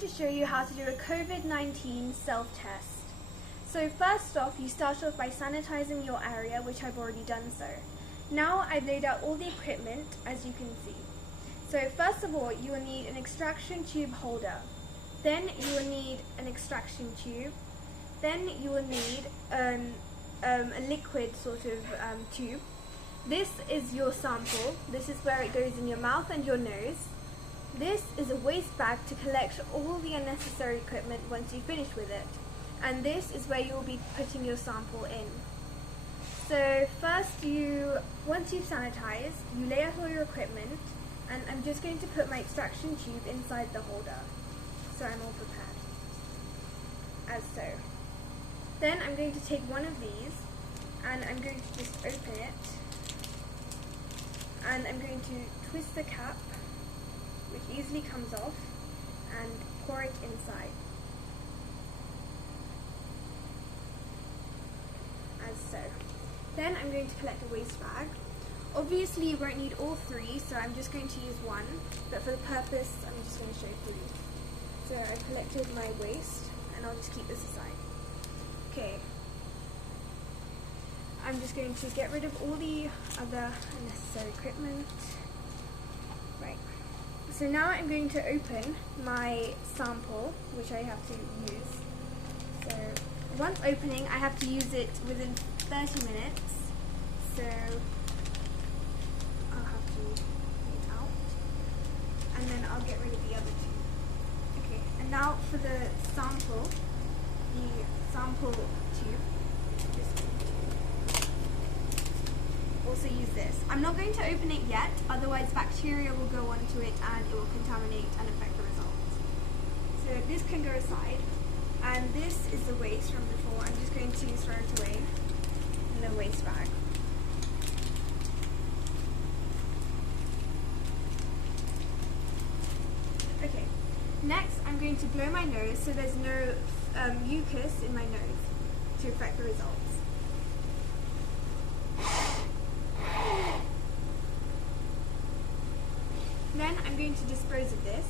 to show you how to do a COVID-19 self-test. So first off, you start off by sanitizing your area, which I've already done so. Now I've laid out all the equipment, as you can see. So first of all, you will need an extraction tube holder. Then you will need an extraction tube. Then you will need a liquid sort of tube. This is your sample. This is where it goes in your mouth and your nose. This is a waste bag to collect all the unnecessary equipment once you finish with it. And this is where you will be putting your sample in. So first, once you've sanitized, you lay out all your equipment, and I'm just going to put my extraction tube inside the holder. So I'm all prepared, as so. Then I'm going to take one of these, and I'm going to just open it, and I'm going to twist the cap, which easily comes off, and pour it inside, as so. Then I'm going to collect a waste bag. Obviously you won't need all three, so I'm just going to use one, but for the purpose I'm just going to show three. So I've collected my waste, and I'll just keep this aside. Okay. I'm just going to get rid of all the other unnecessary equipment. Right. So now I'm going to open my sample, which I have to use. So once opening, I have to use it within 30 minutes. So I'll have to take it out, and then I'll get rid of the other two. Okay, and now for the sample tube, also use this. I'm not going to open it yet, otherwise bacteria will go onto it and it will contaminate and affect the results. So this can go aside, and this is the waste from before. I'm just going to throw it away in the waste bag. Okay, next I'm going to blow my nose so there's no mucus in my nose to affect the results. Then I'm going to dispose of this.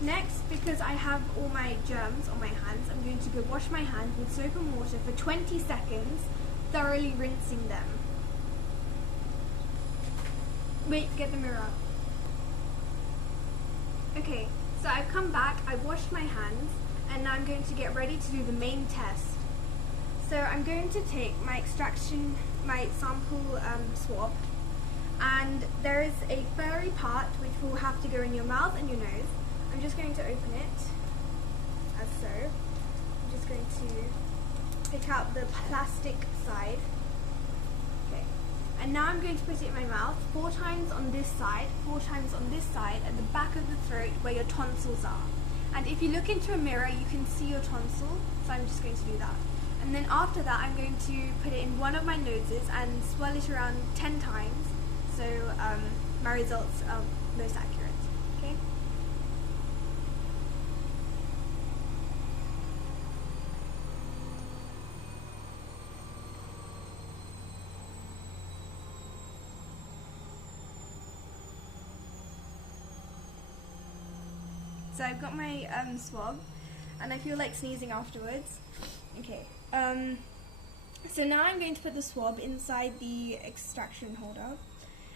Next, because I have all my germs on my hands, I'm going to go wash my hands with soap and water for 20 seconds, thoroughly rinsing them. Wait, get the mirror. Okay, so I've come back, I've washed my hands, and now I'm going to get ready to do the main test. So I'm going to take my sample swab, and there is a furry part which will have to go in your mouth and your nose. I'm just going to open it, as so. I'm just going to pick out the plastic side. Okay. And now I'm going to put it in my mouth 4 times on this side, 4 times on this side, at the back of the throat where your tonsils are. And if you look into a mirror, you can see your tonsil, so I'm just going to do that. And then after that, I'm going to put it in one of my noses and swirl it around 10 times, so my results are most accurate. Okay? So I've got my swab, and I feel like sneezing afterwards. Okay, so now I'm going to put the swab inside the extraction holder.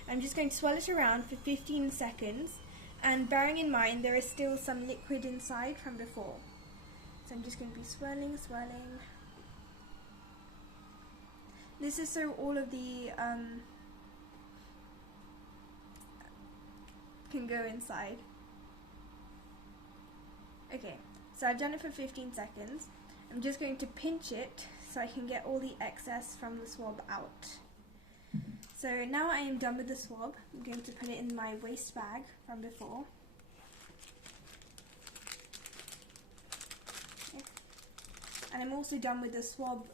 I'm just going to swirl it around for 15 seconds, and bearing in mind there is still some liquid inside from before. So I'm just going to be swirling. This is so all of the can go inside. Okay, so I've done it for 15 seconds. I'm just going to pinch it so I can get all the excess from the swab out. So now I am done with the swab. I'm going to put it in my waste bag from before. Okay. And I'm also done with the swab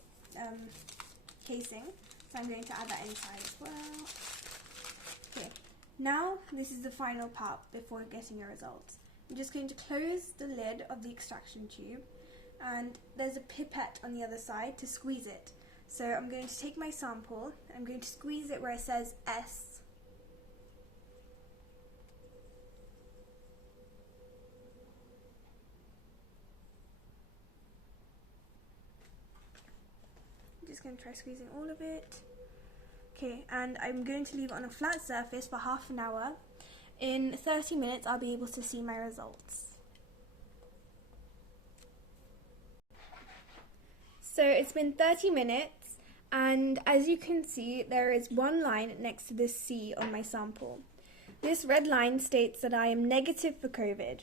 casing, so I'm going to add that inside as well. Okay, now this is the final part before getting your results. I'm just going to close the lid of the extraction tube, and there's a pipette on the other side to squeeze it. So I'm going to take my sample, I'm going to squeeze it where it says S. I'm just going to try squeezing all of it. Okay, and I'm going to leave it on a flat surface for half an hour. In 30 minutes I'll be able to see my results. So it's been 30 minutes, and as you can see, there is one line next to the C on my sample. This red line states that I am negative for COVID.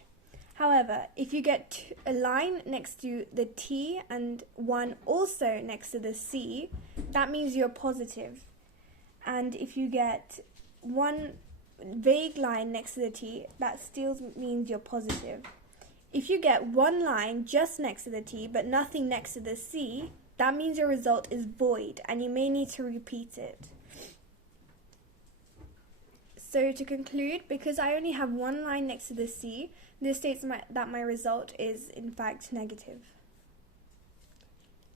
However, if you get a line next to the T and one also next to the C, that means you're positive. And if you get one vague line next to the T, that still means you're positive. If you get one line just next to the T but nothing next to the C, that means your result is void and you may need to repeat it. So to conclude, because I only have one line next to the C, this states that my result is in fact negative.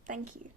Thank you.